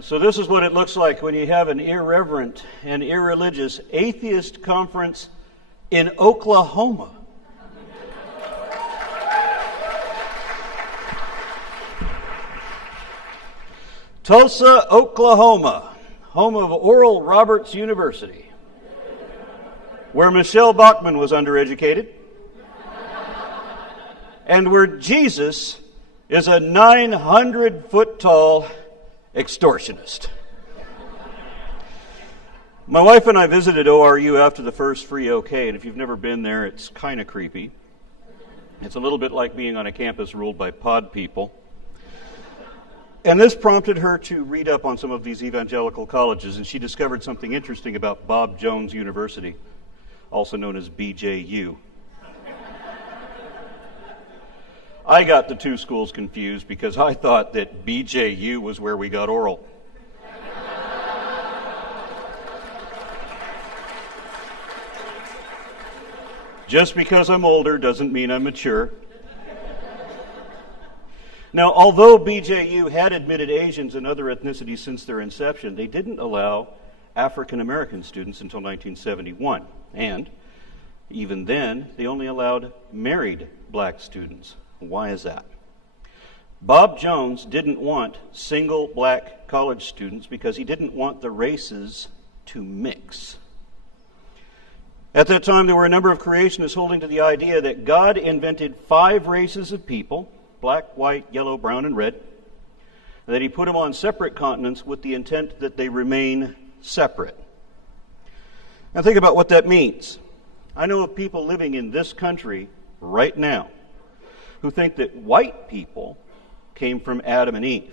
So this is what it looks like when you have an irreverent and irreligious atheist conference in Oklahoma. Tulsa, Oklahoma, home of Oral Roberts University, where Michelle Bachmann was undereducated, and where Jesus is a 900-foot-tall extortionist. My wife and I visited ORU after the first free OK, and if you've never been there, it's kind of creepy. It's a little bit like being on a campus ruled by pod people. And this prompted her to read up on some of these evangelical colleges, and she discovered something interesting about Bob Jones University, also known as BJU. I got the two schools confused because I thought that BJU was where we got oral. Just because I'm older doesn't mean I'm mature. Now, although BJU had admitted Asians and other ethnicities since their inception, they didn't allow African American students until 1971. And even then, they only allowed married black students. Why is that? Bob Jones didn't want single black college students because he didn't want the races to mix. At that time, there were a number of creationists holding to the idea that God invented 5 races of people, black, white, yellow, brown, and red, and that he put them on separate continents with the intent that they remain separate. Now think about what that means. I know of people living in this country right now who think that white people came from Adam and Eve.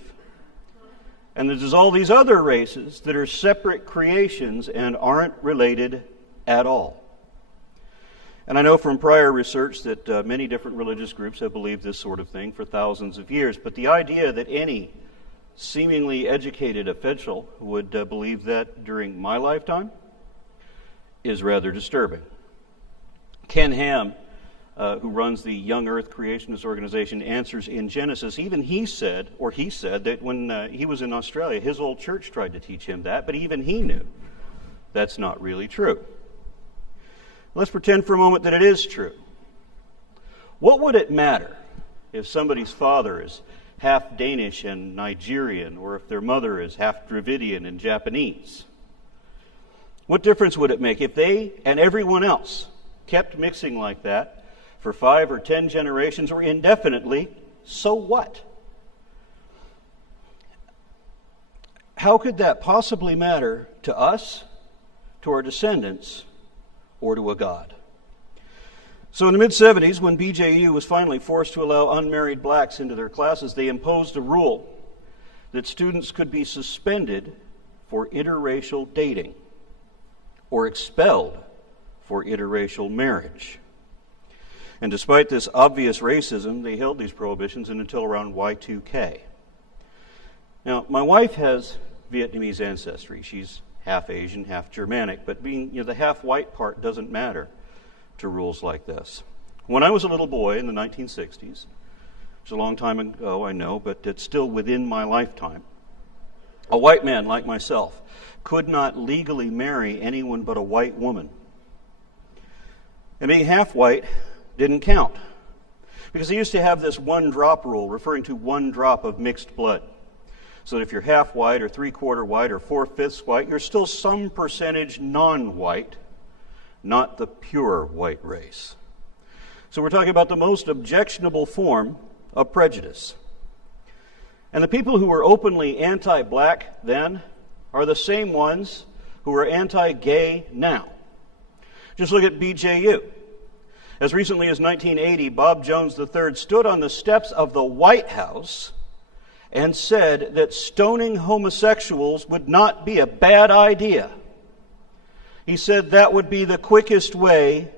And there's all these other races that are separate creations and aren't related at all. And I know from prior research that many different religious groups have believed this sort of thing for thousands of years. But the idea that any seemingly educated official would believe that during my lifetime is rather disturbing. Ken Ham, who runs the Young Earth Creationist organization Answers in Genesis, even he said that when he was in Australia, his old church tried to teach him that, but even he knew that's not really true. Let's pretend for a moment that it is true. What would it matter if somebody's father is half Danish and Nigerian, or if their mother is half Dravidian and Japanese? What difference would it make if they and everyone else kept mixing like that for 5 or 10 generations or indefinitely? So what? How could that possibly matter to us, to our descendants, or to a God? So in the mid-'70s, when BJU was finally forced to allow unmarried blacks into their classes, they imposed a rule that students could be suspended for interracial dating or expelled for interracial marriage. And despite this obvious racism, they held these prohibitions until around Y2K. Now, my wife has Vietnamese ancestry. She's half Asian, half Germanic, but being the half white part doesn't matter to rules like this. When I was a little boy in the 1960s, it's a long time ago, I know, but it's still within my lifetime, a white man like myself could not legally marry anyone but a white woman. And being half white didn't count, because they used to have this 1-drop rule, referring to 1 drop of mixed blood. So that if you're half white or 3/4 white or 4/5 white, you're still some percentage non-white, not the pure white race. So we're talking about the most objectionable form of prejudice. And the people who were openly anti-black then are the same ones who are anti-gay now. Just look at BJU. As recently as 1980, Bob Jones III stood on the steps of the White House and said that stoning homosexuals would not be a bad idea. He said that would be the quickest way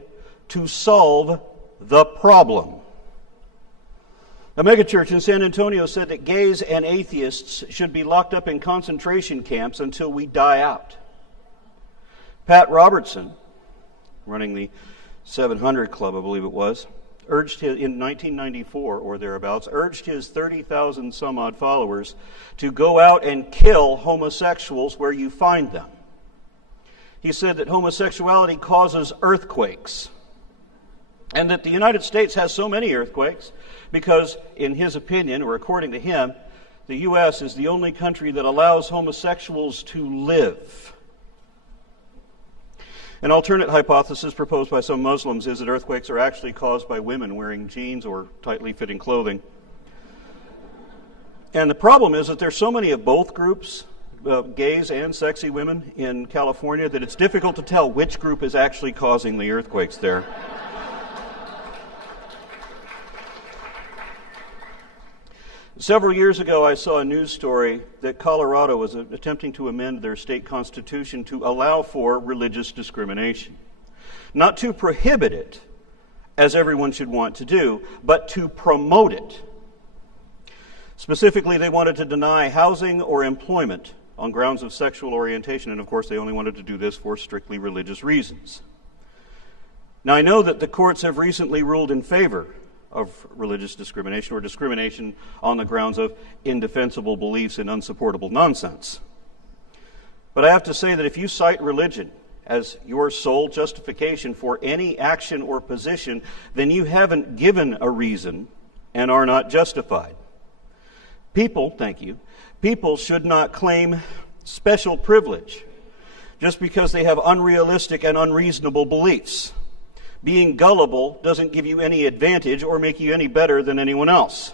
to solve the problem. A megachurch in San Antonio said that gays and atheists should be locked up in concentration camps until we die out. Pat Robertson, running the 700 Club, I believe it was, in 1994 or thereabouts, urged his 30,000 some odd followers to go out and kill homosexuals where you find them. He said that homosexuality causes earthquakes, and that the United States has so many earthquakes because, in his opinion, or according to him, the U.S. is the only country that allows homosexuals to live. An alternate hypothesis proposed by some Muslims is that earthquakes are actually caused by women wearing jeans or tightly fitting clothing. And the problem is that there's so many of both groups, gays and sexy women in California, that it's difficult to tell which group is actually causing the earthquakes there. Several years ago, I saw a news story that Colorado was attempting to amend their state constitution to allow for religious discrimination. Not to prohibit it, as everyone should want to do, but to promote it. Specifically, they wanted to deny housing or employment on grounds of sexual orientation, and of course they only wanted to do this for strictly religious reasons. Now, I know that the courts have recently ruled in favor of religious discrimination or discrimination on the grounds of indefensible beliefs and unsupportable nonsense. But I have to say that if you cite religion as your sole justification for any action or position, then you haven't given a reason and are not justified. People should not claim special privilege just because they have unrealistic and unreasonable beliefs. Being gullible doesn't give you any advantage or make you any better than anyone else.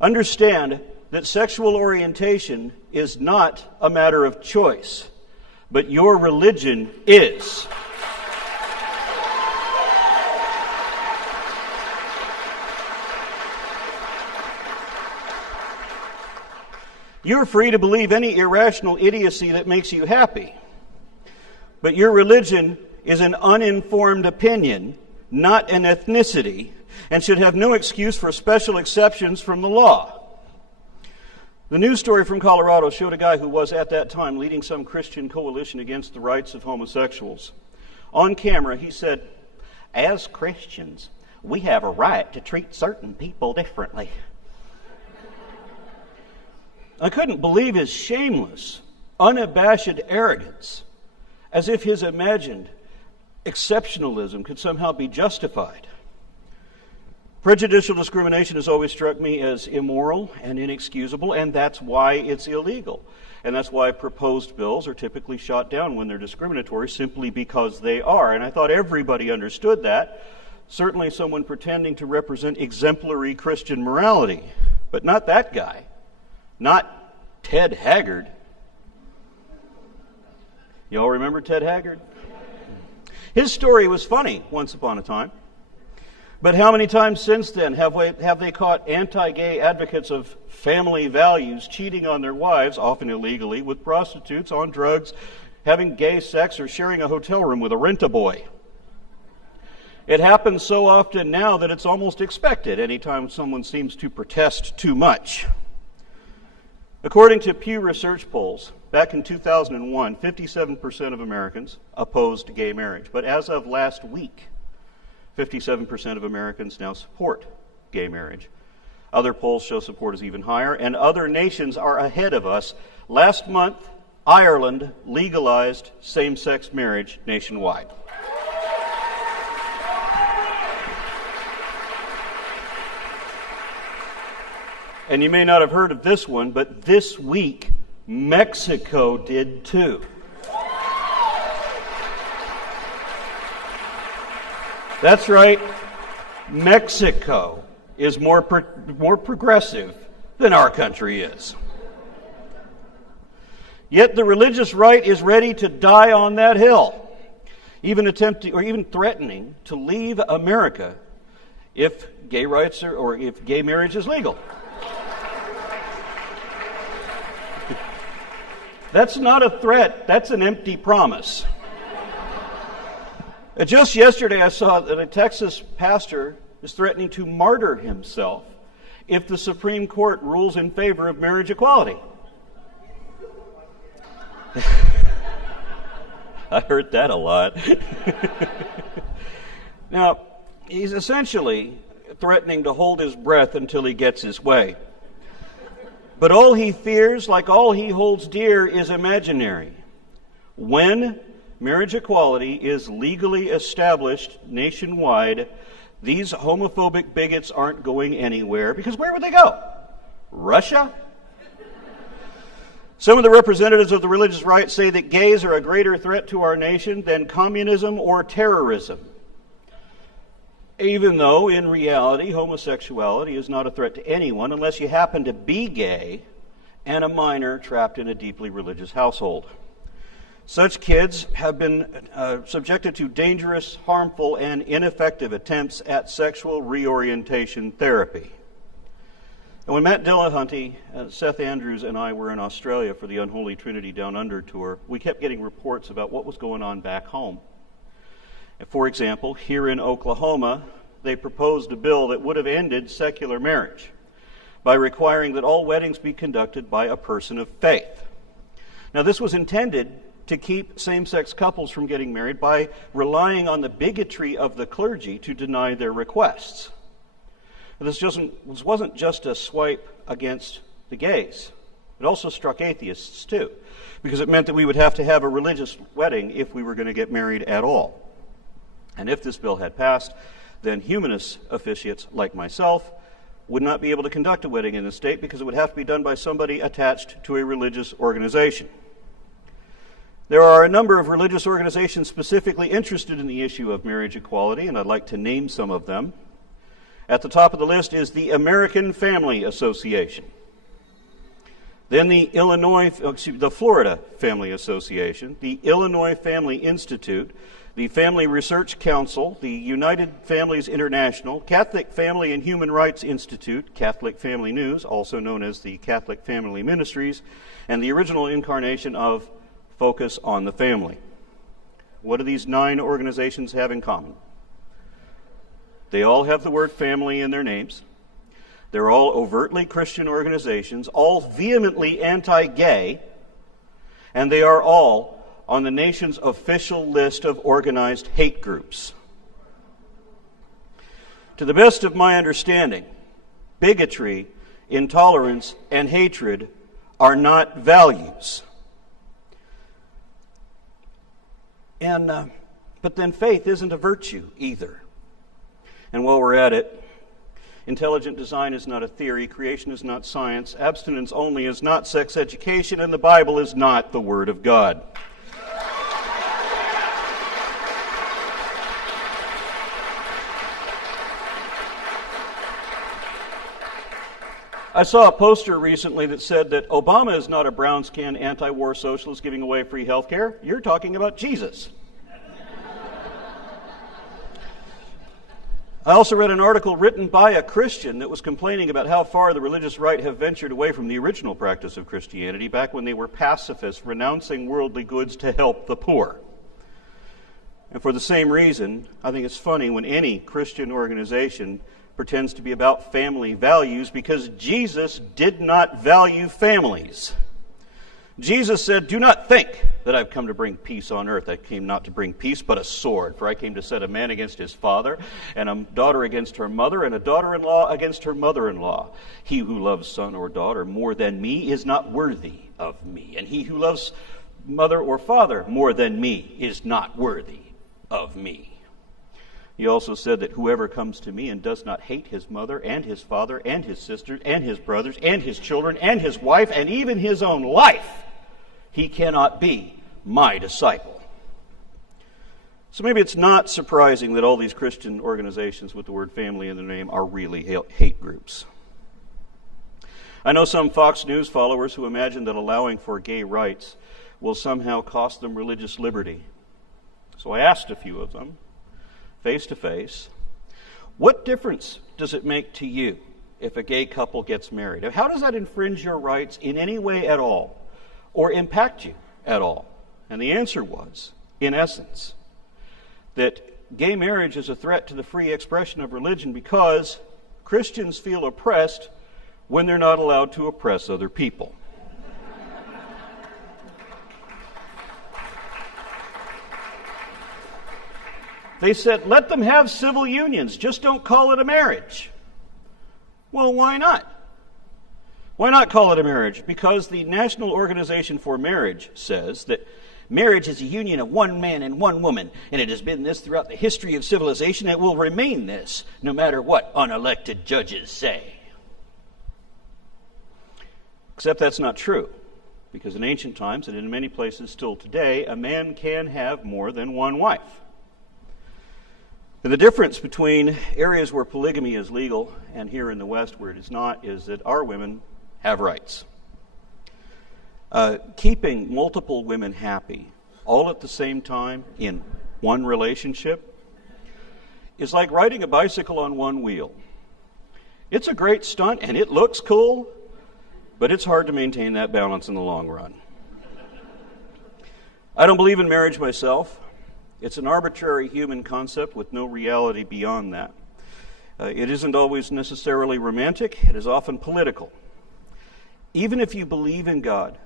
Understand that sexual orientation is not a matter of choice, but your religion is. You're free to believe any irrational idiocy that makes you happy, but your religion is an uninformed opinion, not an ethnicity, and should have no excuse for special exceptions from the law. The news story from Colorado showed a guy who was at that time leading some Christian coalition against the rights of homosexuals. On camera, he said, "As Christians, we have a right to treat certain people differently." I couldn't believe his shameless, unabashed arrogance, as if his imagined exceptionalism could somehow be justified. Prejudicial discrimination has always struck me as immoral and inexcusable, and that's why it's illegal. And that's why proposed bills are typically shot down when they're discriminatory, simply because they are. And I thought everybody understood that. Certainly someone pretending to represent exemplary Christian morality. But not that guy. Not Ted Haggard. You all remember Ted Haggard? His story was funny once upon a time. But how many times since then have they caught anti-gay advocates of family values cheating on their wives, often illegally, with prostitutes, on drugs, having gay sex, or sharing a hotel room with a rent-a-boy? It happens so often now that it's almost expected anytime someone seems to protest too much. According to Pew Research polls, back in 2001, 57% of Americans opposed gay marriage. But as of last week, 57% of Americans now support gay marriage. Other polls show support is even higher, and other nations are ahead of us. Last month, Ireland legalized same-sex marriage nationwide. And you may not have heard of this one, but this week, Mexico did too. That's right, Mexico is more progressive than our country is. Yet the religious right is ready to die on that hill, even attempting or even threatening to leave America if gay rights or if gay marriage is legal. That's not a threat, that's an empty promise. Just yesterday I saw that a Texas pastor is threatening to martyr himself if the Supreme Court rules in favor of marriage equality. I heard that a lot. Now, He's essentially threatening to hold his breath until he gets his way. But all he fears, like all he holds dear, is imaginary. When marriage equality is legally established nationwide, these homophobic bigots aren't going anywhere, because where would they go? Russia? Some of the representatives of the religious right say that gays are a greater threat to our nation than communism or terrorism, even though, in reality, homosexuality is not a threat to anyone unless you happen to be gay and a minor trapped in a deeply religious household. Such kids have been subjected to dangerous, harmful, and ineffective attempts at sexual reorientation therapy. And when Matt Dillahunty, Seth Andrews, and I were in Australia for the Unholy Trinity Down Under tour, we kept getting reports about what was going on back home. For example, here in Oklahoma, they proposed a bill that would have ended secular marriage by requiring that all weddings be conducted by a person of faith. Now, this was intended to keep same-sex couples from getting married by relying on the bigotry of the clergy to deny their requests. This wasn't just a swipe against the gays. It also struck atheists, too, because it meant that we would have to have a religious wedding if we were going to get married at all. And if this bill had passed, then humanist officiates like myself would not be able to conduct a wedding in the state because it would have to be done by somebody attached to a religious organization. There are a number of religious organizations specifically interested in the issue of marriage equality, and I'd like to name some of them. At the top of the list is the American Family Association. Then the Florida Family Association, the Illinois Family Institute, the Family Research Council, the United Families International, Catholic Family and Human Rights Institute, Catholic Family News, also known as the Catholic Family Ministries, and the original incarnation of Focus on the Family. What do these 9 organizations have in common? They all have the word family in their names. They're all overtly Christian organizations, all vehemently anti-gay, and they are all on the nation's official list of organized hate groups. To the best of my understanding, bigotry, intolerance, and hatred are not values. But then faith isn't a virtue either. And while we're at it, intelligent design is not a theory, creation is not science, abstinence only is not sex education, and the Bible is not the Word of God. I saw a poster recently that said that Obama is not a brown-skinned anti-war socialist giving away free health care. You're talking about Jesus. I also read an article written by a Christian that was complaining about how far the religious right have ventured away from the original practice of Christianity back when they were pacifists, renouncing worldly goods to help the poor. And for the same reason, I think it's funny when any Christian organization pretends to be about family values, because Jesus did not value families. Jesus said, "Do not think that I've come to bring peace on earth. I came not to bring peace, but a sword. For I came to set a man against his father, and a daughter against her mother, and a daughter-in-law against her mother-in-law. He who loves son or daughter more than me is not worthy of me, and he who loves mother or father more than me is not worthy of me." He also said that whoever comes to me and does not hate his mother and his father and his sisters and his brothers and his children and his wife and even his own life, he cannot be my disciple. So maybe it's not surprising that all these Christian organizations with the word family in their name are really hate groups. I know some Fox News followers who imagine that allowing for gay rights will somehow cost them religious liberty. So I asked a few of them, face to face, what difference does it make to you if a gay couple gets married? How does that infringe your rights in any way at all, or impact you at all? And the answer was, in essence, that gay marriage is a threat to the free expression of religion because Christians feel oppressed when they're not allowed to oppress other people. They said, let them have civil unions, just don't call it a marriage. Well, why not? Why not call it a marriage? Because the National Organization for Marriage says that marriage is a union of one man and one woman, and it has been this throughout the history of civilization. It will remain this, no matter what unelected judges say. Except that's not true, because in ancient times, and in many places still today, a man can have more than one wife. And the difference between areas where polygamy is legal and here in the West where it is not is that our women have rights. Keeping multiple women happy all at the same time in one relationship is like riding a bicycle on one wheel. It's a great stunt and it looks cool, but it's hard to maintain that balance in the long run. I don't believe in marriage myself. It's an arbitrary human concept with no reality beyond that. It isn't always necessarily romantic. It is often political. Even if you believe in God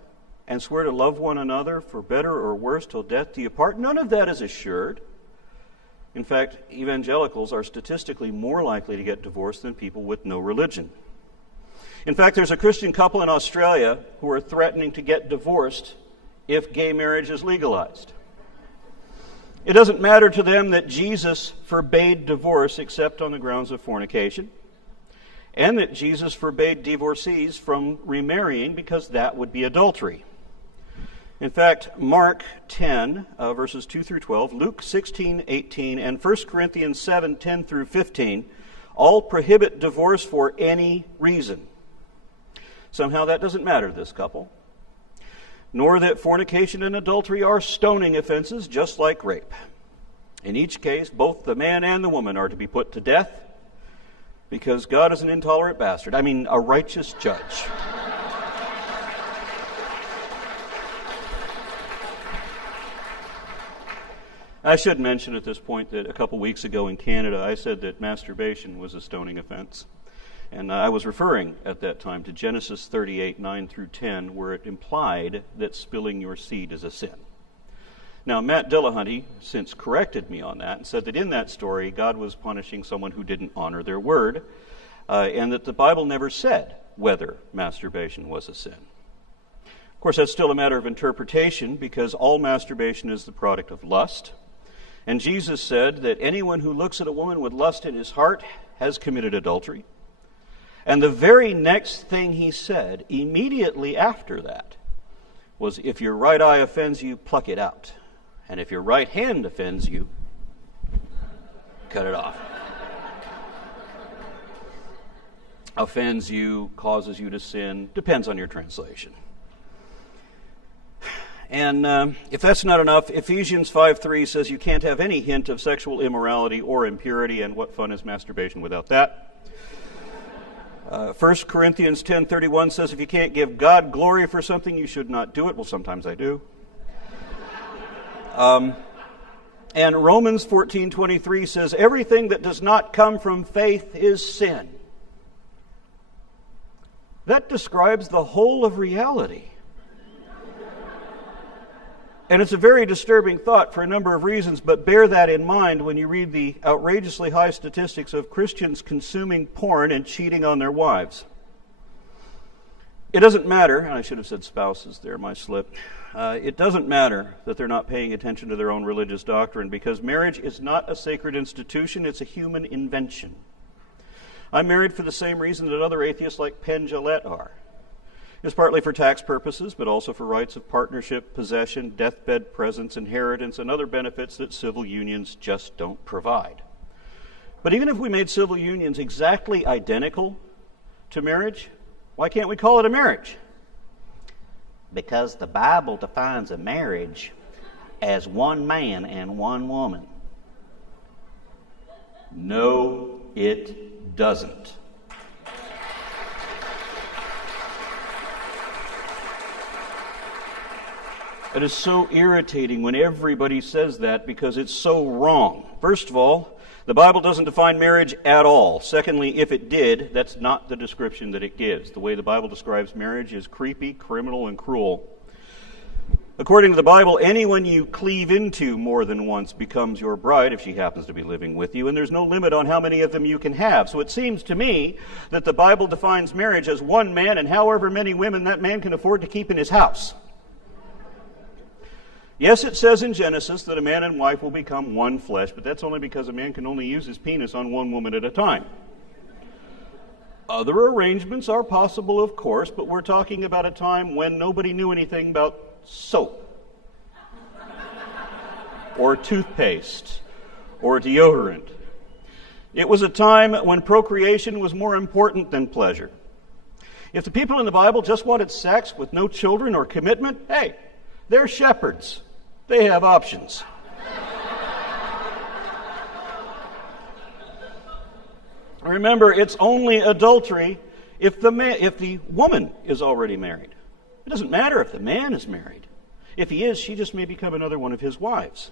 and swear to love one another for better or worse till death do you part, none of that is assured. In fact, evangelicals are statistically more likely to get divorced than people with no religion. In fact, there's a Christian couple in Australia who are threatening to get divorced if gay marriage is legalized. It doesn't matter to them that Jesus forbade divorce except on the grounds of fornication, and that Jesus forbade divorcees from remarrying because that would be adultery. In fact, Mark 10, verses 2 through 12, Luke 16, 18, and 1 Corinthians 7, 10 through 15 all prohibit divorce for any reason. Somehow that doesn't matter to this couple, nor that fornication and adultery are stoning offenses just like rape. In each case, both the man and the woman are to be put to death because God is an intolerant bastard. I mean, a righteous judge. I should mention at this point that a couple weeks ago in Canada, I said that masturbation was a stoning offense. And I was referring at that time to Genesis 38, 9 through 10, where it implied that spilling your seed is a sin. Now, Matt Dillahunty since corrected me on that and said that in that story, God was punishing someone who didn't honor their word, and that the Bible never said whether masturbation was a sin. Of course, that's still a matter of interpretation, because all masturbation is the product of lust. And Jesus said that anyone who looks at a woman with lust in his heart has committed adultery. And the very next thing he said, immediately after that, was, if your right eye offends you, pluck it out. And if your right hand offends you, cut it off. Offends you, causes you to sin, depends on your translation. And if that's not enough, Ephesians 5:3 says you can't have any hint of sexual immorality or impurity, and what fun is masturbation without that? 1 Corinthians 10:31 says if you can't give God glory for something, you should not do it. Well, sometimes I do. And Romans 14:23 says everything that does not come from faith is sin. That describes the whole of reality. And it's a very disturbing thought for a number of reasons, but bear that in mind when you read the outrageously high statistics of Christians consuming porn and cheating on their wives. It doesn't matter, and I should have said spouses there, my slip. It doesn't matter that they're not paying attention to their own religious doctrine, because marriage is not a sacred institution, it's a human invention. I'm married for the same reason that other atheists like Penn Jillette are. It's partly for tax purposes, but also for rights of partnership, possession, deathbed presence, inheritance, and other benefits that civil unions just don't provide. But even if we made civil unions exactly identical to marriage, why can't we call it a marriage? Because the Bible defines a marriage as one man and one woman. No, it doesn't. It is so irritating when everybody says that because it's so wrong. First of all, the Bible doesn't define marriage at all. Secondly, if it did, that's not the description that it gives. The way the Bible describes marriage is creepy, criminal, and cruel. According to the Bible, anyone you cleave into more than once becomes your bride if she happens to be living with you, and there's no limit on how many of them you can have. So it seems to me that the Bible defines marriage as one man and however many women that man can afford to keep in his house. Yes, it says in Genesis that a man and wife will become one flesh, but that's only because a man can only use his penis on one woman at a time. Other arrangements are possible, of course, but we're talking about a time when nobody knew anything about soap or toothpaste or deodorant. It was a time when procreation was more important than pleasure. If the people in the Bible just wanted sex with no children or commitment, hey, they're shepherds. They have options. Remember, it's only adultery if the woman is already married. It doesn't matter if the man is married. If he is, she just may become another one of his wives.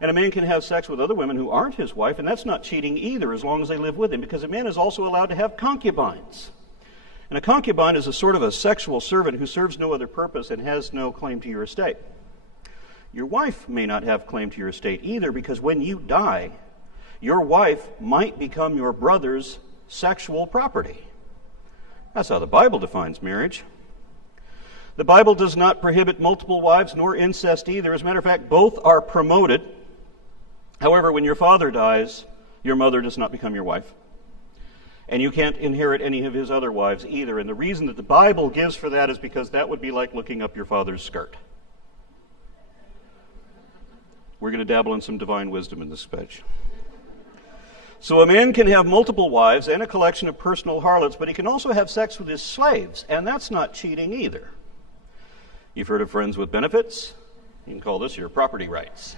And a man can have sex with other women who aren't his wife, and that's not cheating either as long as they live with him, because a man is also allowed to have concubines. And a concubine is a sort of a sexual servant who serves no other purpose and has no claim to your estate. Your wife may not have claim to your estate either, because when you die, your wife might become your brother's sexual property. That's how the Bible defines marriage. The Bible does not prohibit multiple wives nor incest either. As a matter of fact, both are promoted. However, when your father dies, your mother does not become your wife. And you can't inherit any of his other wives either. And the reason that the Bible gives for that is because that would be like looking up your father's skirt. We're going to dabble in some divine wisdom in this speech. So a man can have multiple wives and a collection of personal harlots, but he can also have sex with his slaves, and that's not cheating either. You've heard of friends with benefits? You can call this your property rights.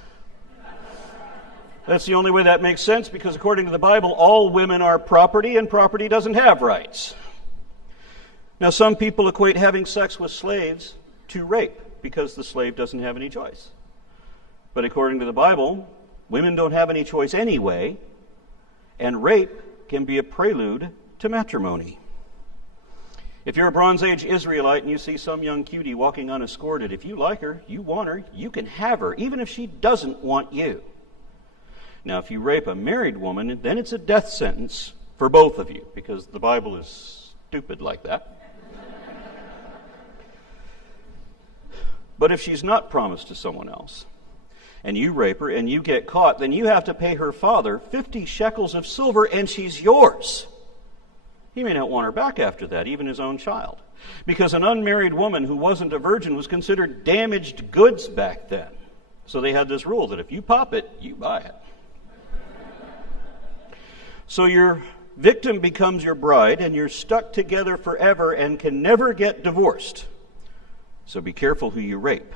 That's the only way that makes sense, because according to the Bible, all women are property, and property doesn't have rights. Now, some people equate having sex with slaves to rape, because the slave doesn't have any choice. But according to the Bible, women don't have any choice anyway, and rape can be a prelude to matrimony. If you're a Bronze Age Israelite and you see some young cutie walking unescorted, if you like her, you want her, you can have her, even if she doesn't want you. Now, if you rape a married woman, then it's a death sentence for both of you, because the Bible is stupid like that. But if she's not promised to someone else, and you rape her and you get caught, then you have to pay her father 50 shekels of silver, and she's yours. He may not want her back after that, even his own child. Because an unmarried woman who wasn't a virgin was considered damaged goods back then. So they had this rule that if you pop it, you buy it. So your victim becomes your bride, and you're stuck together forever and can never get divorced. So be careful who you rape.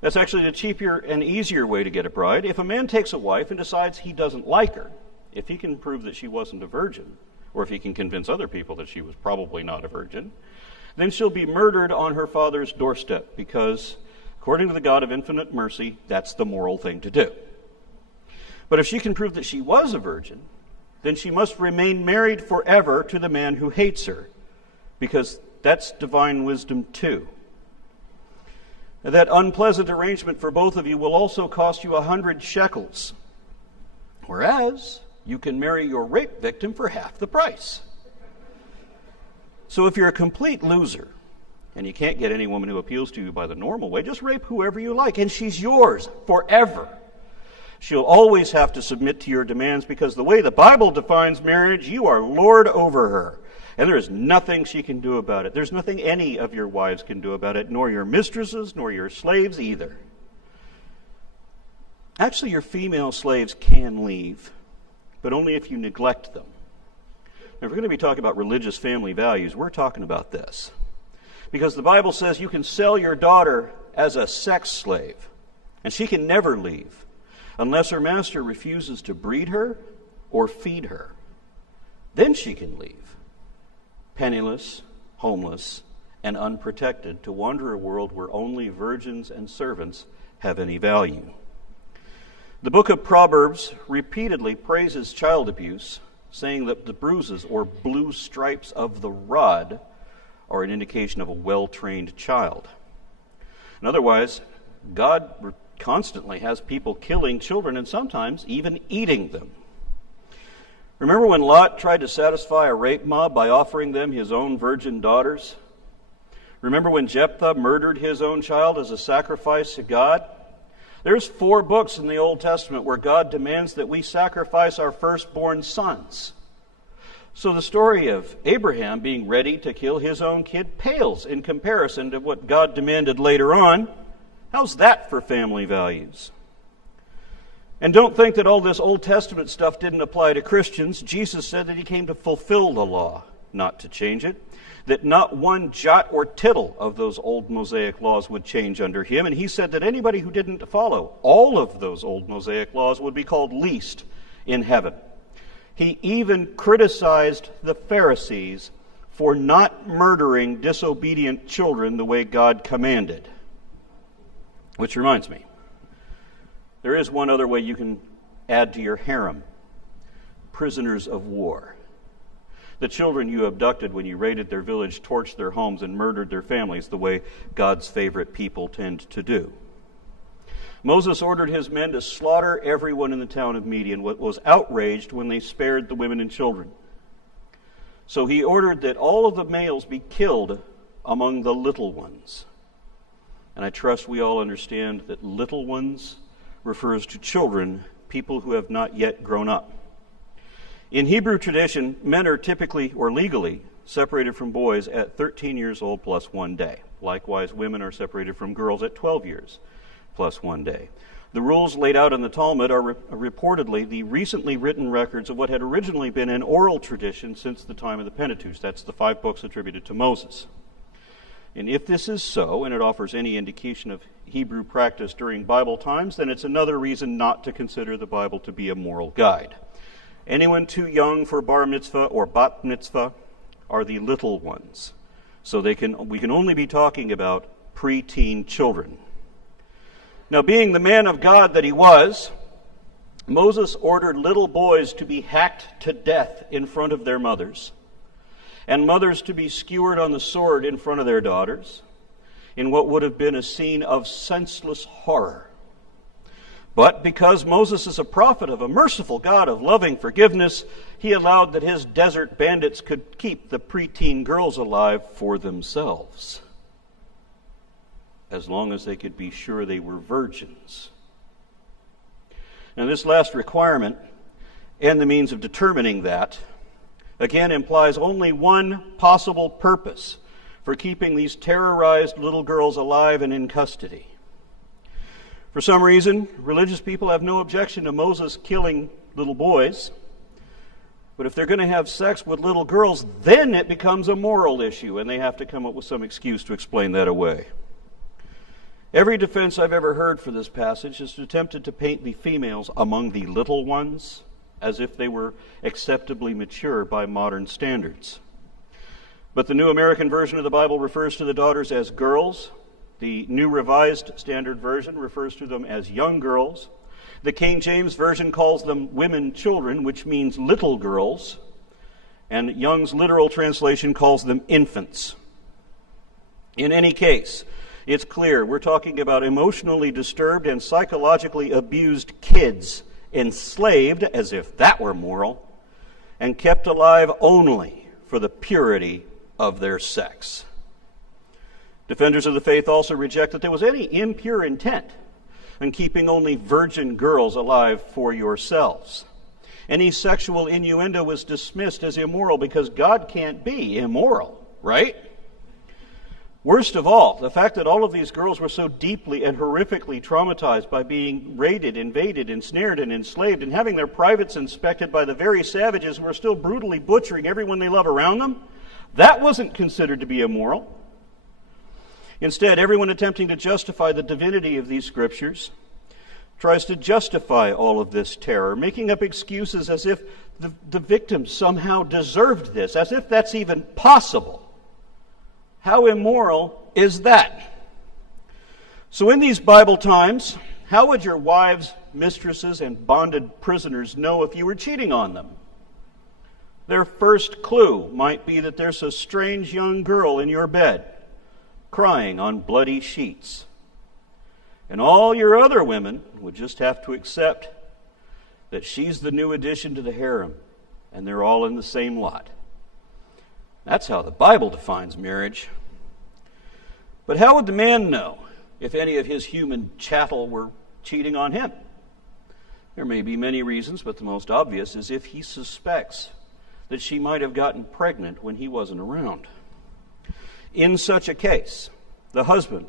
That's actually the cheaper and easier way to get a bride. If a man takes a wife and decides he doesn't like her, if he can prove that she wasn't a virgin, or if he can convince other people that she was probably not a virgin, then she'll be murdered on her father's doorstep, because according to the God of infinite mercy, that's the moral thing to do. But if she can prove that she was a virgin, then she must remain married forever to the man who hates her, because that's divine wisdom too. That unpleasant arrangement for both of you will also cost you 100 shekels, whereas you can marry your rape victim for half the price. So if you're a complete loser and you can't get any woman who appeals to you by the normal way, just rape whoever you like, and she's yours forever. She'll always have to submit to your demands, because the way the Bible defines marriage, you are lord over her. And there is nothing she can do about it. There's nothing any of your wives can do about it, nor your mistresses, nor your slaves either. Actually, your female slaves can leave, but only if you neglect them. Now, if we're going to be talking about religious family values, we're talking about this. Because the Bible says you can sell your daughter as a sex slave, and she can never leave unless her master refuses to breed her or feed her. Then she can leave, penniless, homeless, and unprotected, to wander a world where only virgins and servants have any value. The book of Proverbs repeatedly praises child abuse, saying that the bruises or blue stripes of the rod are an indication of a well-trained child. And otherwise, God constantly has people killing children and sometimes even eating them. Remember when Lot tried to satisfy a rape mob by offering them his own virgin daughters? Remember when Jephthah murdered his own child as a sacrifice to God? There's 4 books in the Old Testament where God demands that we sacrifice our firstborn sons. So the story of Abraham being ready to kill his own kid pales in comparison to what God demanded later on. How's that for family values? And don't think that all this Old Testament stuff didn't apply to Christians. Jesus said that he came to fulfill the law, not to change it. That not one jot or tittle of those old Mosaic laws would change under him. And he said that anybody who didn't follow all of those old Mosaic laws would be called least in heaven. He even criticized the Pharisees for not murdering disobedient children the way God commanded. Which reminds me, there is one other way you can add to your harem: prisoners of war. The children you abducted when you raided their village, torched their homes, and murdered their families the way God's favorite people tend to do. Moses ordered his men to slaughter everyone in the town of Midian, was outraged when they spared the women and children. So he ordered that all of the males be killed among the little ones. And I trust we all understand that little ones refers to children, people who have not yet grown up. In Hebrew tradition, men are typically or legally separated from boys at 13 years old plus 1 day. Likewise, women are separated from girls at 12 years plus 1 day. The rules laid out in the Talmud are reportedly the recently written records of what had originally been an oral tradition since the time of the Pentateuch. That's the 5 books attributed to Moses. And if this is so, and it offers any indication of Hebrew practice during Bible times, then it's another reason not to consider the Bible to be a moral guide. Anyone too young for bar mitzvah or bat mitzvah are the little ones. So we can only be talking about preteen children. Now, being the man of God that he was, Moses ordered little boys to be hacked to death in front of their mothers, and mothers to be skewered on the sword in front of their daughters, in what would have been a scene of senseless horror. But because Moses is a prophet of a merciful God of loving forgiveness, he allowed that his desert bandits could keep the preteen girls alive for themselves, as long as they could be sure they were virgins. Now, this last requirement, and the means of determining that, again implies only one possible purpose for keeping these terrorized little girls alive and in custody. For some reason, religious people have no objection to Moses killing little boys. But if they're going to have sex with little girls, then it becomes a moral issue, and they have to come up with some excuse to explain that away. Every defense I've ever heard for this passage has attempted to paint the females among the little ones as if they were acceptably mature by modern standards. But the New American Version of the Bible refers to the daughters as girls. The New Revised Standard Version refers to them as young girls. The King James Version calls them women children, which means little girls. And Young's literal translation calls them infants. In any case, it's clear we're talking about emotionally disturbed and psychologically abused kids, enslaved, as if that were moral, and kept alive only for the purity of their sex. Defenders of the faith also reject that there was any impure intent in keeping only virgin girls alive for yourselves. Any sexual innuendo was dismissed as immoral because God can't be immoral, right? Worst of all, the fact that all of these girls were so deeply and horrifically traumatized by being raided, invaded, ensnared, and enslaved, and having their privates inspected by the very savages who are still brutally butchering everyone they love around them, that wasn't considered to be immoral. Instead, everyone attempting to justify the divinity of these scriptures tries to justify all of this terror, making up excuses as if the victims somehow deserved this, as if that's even possible. How immoral is that? So in these Bible times, how would your wives, mistresses, and bonded prisoners know if you were cheating on them? Their first clue might be that there's a strange young girl in your bed, crying on bloody sheets, And all your other women would just have to accept that she's the new addition to the harem, and they're all in the same lot. That's how the Bible defines marriage. But how would the man know if any of his human chattel were cheating on him? There may be many reasons, but the most obvious is if he suspects that she might have gotten pregnant when he wasn't around. In such a case, the husband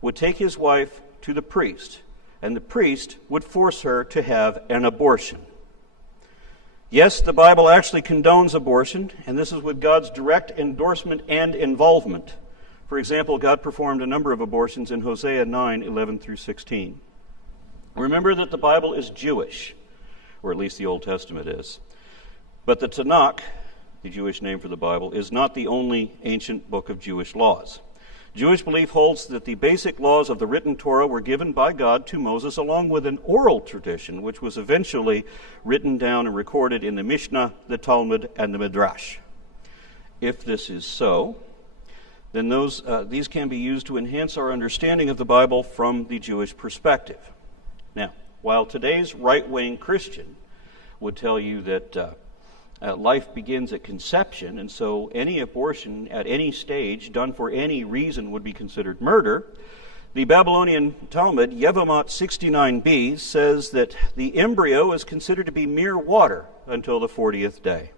would take his wife to the priest, and the priest would force her to have an abortion. Yes, the Bible actually condones abortion, and this is with God's direct endorsement and involvement. For example, God performed a number of abortions in Hosea 9:11 through 16. Remember that the Bible is Jewish, or at least the Old Testament is. But the Tanakh, the Jewish name for the Bible, is not the only ancient book of Jewish laws. Jewish belief holds that the basic laws of the written Torah were given by God to Moses along with an oral tradition, which was eventually written down and recorded in the Mishnah, the Talmud, and the Midrash. If this is so, then these can be used to enhance our understanding of the Bible from the Jewish perspective. Now, while today's right-wing Christian would tell you that life begins at conception, and so any abortion at any stage done for any reason would be considered murder, the Babylonian Talmud, Yevamot 69b, says that the embryo is considered to be mere water until the 40th day.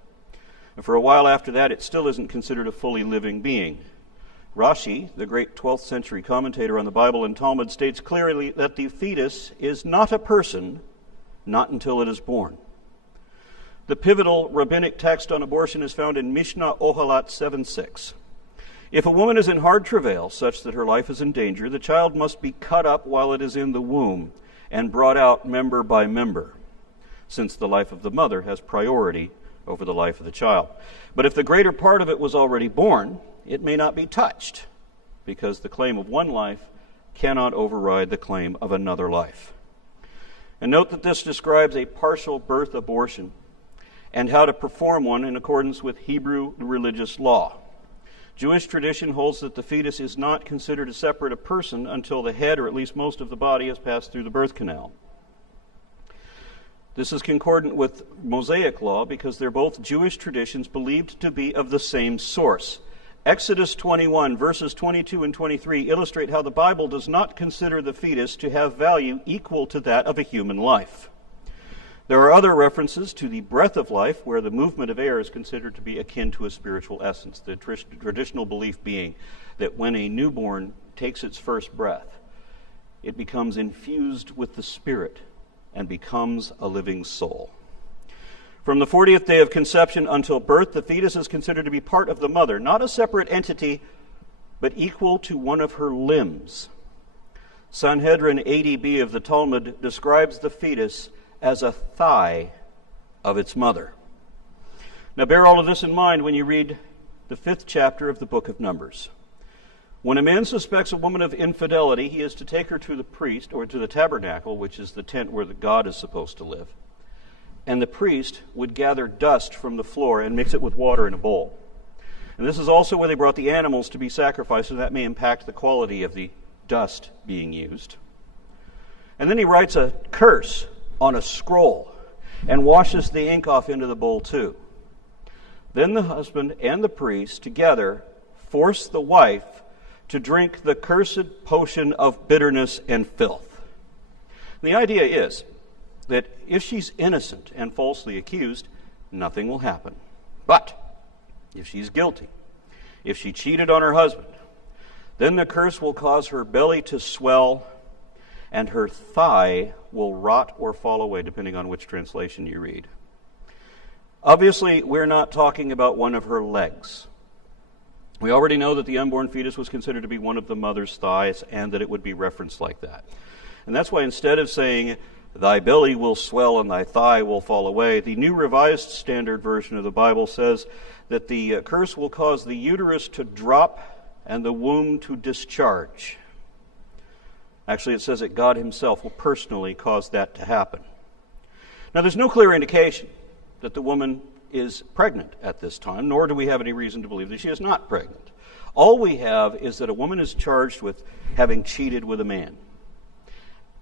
And for a while after that, it still isn't considered a fully living being. Rashi, the great 12th century commentator on the Bible and Talmud, states clearly that the fetus is not a person, not until it is born. The pivotal rabbinic text on abortion is found in Mishnah Ohalat 7:6. If a woman is in hard travail, such that her life is in danger, the child must be cut up while it is in the womb and brought out member by member, since the life of the mother has priority over the life of the child. But if the greater part of it was already born, it may not be touched, because the claim of one life cannot override the claim of another life. And note that this describes a partial birth abortion and how to perform one in accordance with Hebrew religious law. Jewish tradition holds that the fetus is not considered a separate person until the head, or at least most of the body, has passed through the birth canal. This is concordant with Mosaic law because they're both Jewish traditions believed to be of the same source. Exodus 21, verses 22 and 23 illustrate how the Bible does not consider the fetus to have value equal to that of a human life. There are other references to the breath of life where the movement of air is considered to be akin to a spiritual essence, the traditional belief being that when a newborn takes its first breath, it becomes infused with the Spirit and becomes a living soul. From the 40th day of conception until birth, the fetus is considered to be part of the mother, not a separate entity, but equal to one of her limbs. Sanhedrin 80b of the Talmud describes the fetus as a thigh of its mother. Now bear all of this in mind when you read the 5th chapter of the book of Numbers. When a man suspects a woman of infidelity, he is to take her to the priest, or to the tabernacle, which is the tent where the God is supposed to live. And the priest would gather dust from the floor and mix it with water in a bowl. And this is also where they brought the animals to be sacrificed, and that may impact the quality of the dust being used. And then he writes a curse on a scroll and washes the ink off into the bowl too. Then the husband and the priest together force the wife to drink the cursed potion of bitterness and filth. And the idea is that if she's innocent and falsely accused, nothing will happen. But if she's guilty, if she cheated on her husband, then the curse will cause her belly to swell and her thigh will rot or fall away, depending on which translation you read. Obviously, we're not talking about one of her legs. We already know that the unborn fetus was considered to be one of the mother's thighs and that it would be referenced like that. And that's why instead of saying, "Thy belly will swell and thy thigh will fall away," the New Revised Standard Version of the Bible says that the curse will cause the uterus to drop and the womb to discharge. Actually, it says that God himself will personally cause that to happen. Now, there's no clear indication that the woman is pregnant at this time, nor do we have any reason to believe that she is not pregnant. All we have is that a woman is charged with having cheated with a man.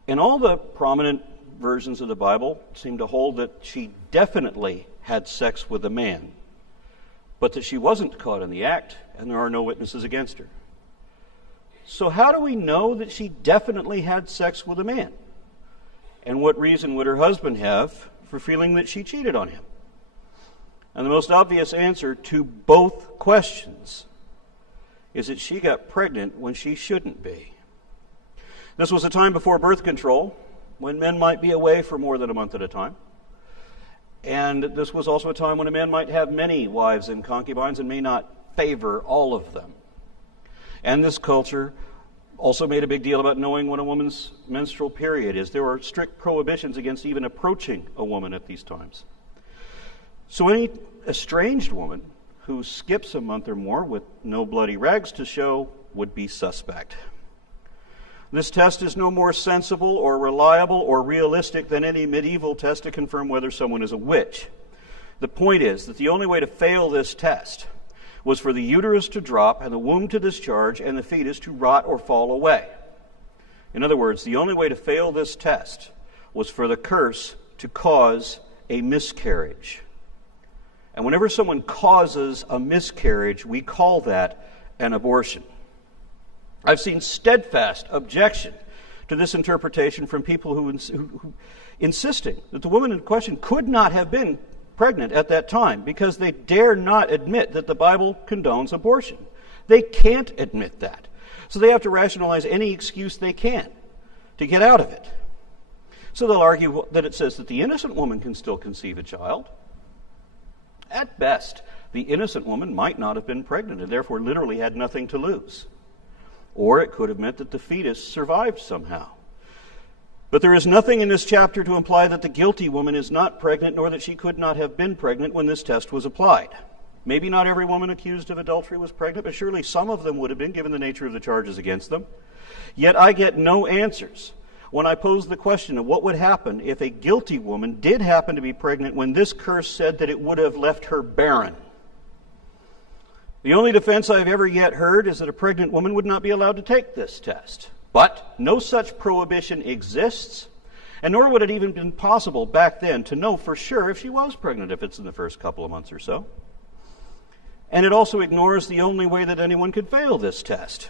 And all the prominent versions of the Bible seem to hold that she definitely had sex with a man, but that she wasn't caught in the act, and there are no witnesses against her. So how do we know that she definitely had sex with a man? And what reason would her husband have for feeling that she cheated on him? And the most obvious answer to both questions is that she got pregnant when she shouldn't be. This was a time before birth control, when men might be away for more than a month at a time. And this was also a time when a man might have many wives and concubines and may not favor all of them. And this culture also made a big deal about knowing when a woman's menstrual period is. There were strict prohibitions against even approaching a woman at these times. So any estranged woman who skips a month or more with no bloody rags to show would be suspect. This test is no more sensible or reliable or realistic than any medieval test to confirm whether someone is a witch. The point is that the only way to fail this test was for the uterus to drop and the womb to discharge and the fetus to rot or fall away. In other words, the only way to fail this test was for the curse to cause a miscarriage. And whenever someone causes a miscarriage, we call that an abortion. I've seen steadfast objection to this interpretation from people who insisting that the woman in question could not have been pregnant at that time because they dare not admit that the Bible condones abortion. They can't admit that. So they have to rationalize any excuse they can to get out of it. So they'll argue that it says that the innocent woman can still conceive a child. At best, the innocent woman might not have been pregnant and therefore literally had nothing to lose. Or it could have meant that the fetus survived somehow. But there is nothing in this chapter to imply that the guilty woman is not pregnant, nor that she could not have been pregnant when this test was applied. Maybe not every woman accused of adultery was pregnant, but surely some of them would have been, given the nature of the charges against them. Yet I get no answers when I pose the question of what would happen if a guilty woman did happen to be pregnant when this curse said that it would have left her barren. The only defense I've ever yet heard is that a pregnant woman would not be allowed to take this test. But no such prohibition exists, and nor would it even been possible back then to know for sure if she was pregnant if it's in the first couple of months or so. And it also ignores the only way that anyone could fail this test.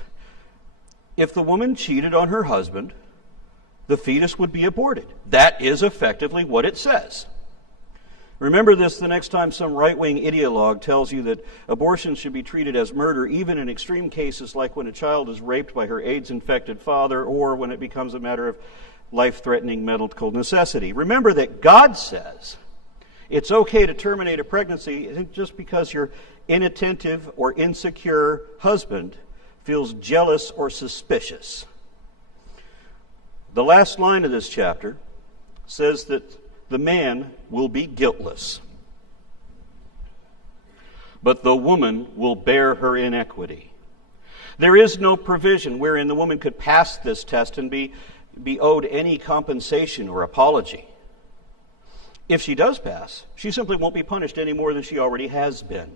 If the woman cheated on her husband, the fetus would be aborted. That is effectively what it says. Remember this the next time some right-wing ideologue tells you that abortion should be treated as murder, even in extreme cases like when a child is raped by her AIDS-infected father or when it becomes a matter of life-threatening medical necessity. Remember that God says it's okay to terminate a pregnancy just because your inattentive or insecure husband feels jealous or suspicious. The last line of this chapter says that the man will be guiltless, but the woman will bear her inequity. There is no provision wherein the woman could pass this test and be owed any compensation or apology. If she does pass, she simply won't be punished any more than she already has been.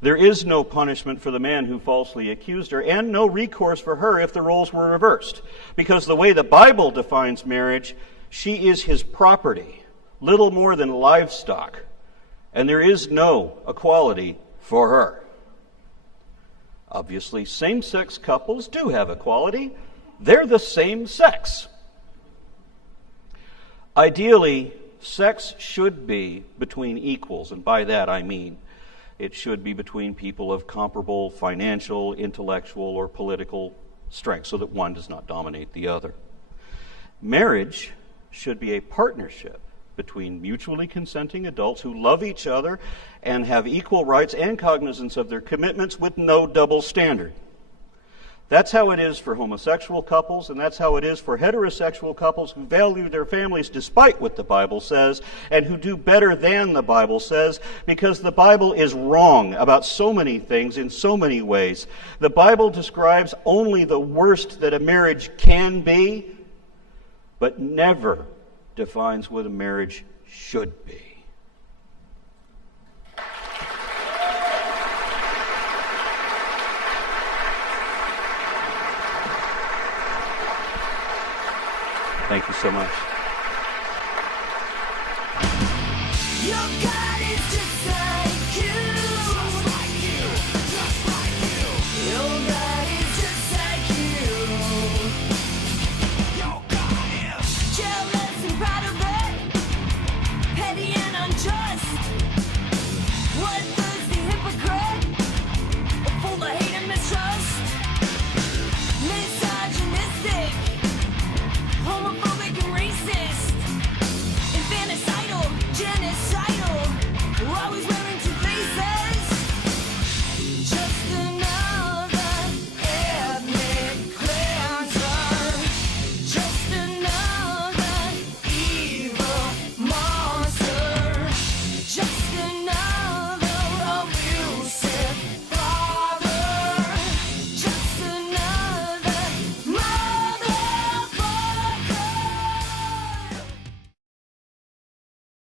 There is no punishment for the man who falsely accused her, and no recourse for her if the roles were reversed. Because the way the Bible defines marriage, she is his property, little more than livestock, and there is no equality for her. Obviously, same-sex couples do have equality. They're the same sex. Ideally, sex should be between equals, and by that I mean it should be between people of comparable financial, intellectual, or political strength, so that one does not dominate the other. Marriage should be a partnership between mutually consenting adults who love each other and have equal rights and cognizance of their commitments with no double standard. That's how it is for homosexual couples, and that's how it is for heterosexual couples who value their families despite what the Bible says, and who do better than the Bible says, because the Bible is wrong about so many things in so many ways. The Bible describes only the worst that a marriage can be, but never defines what a marriage should be. Thank you so much.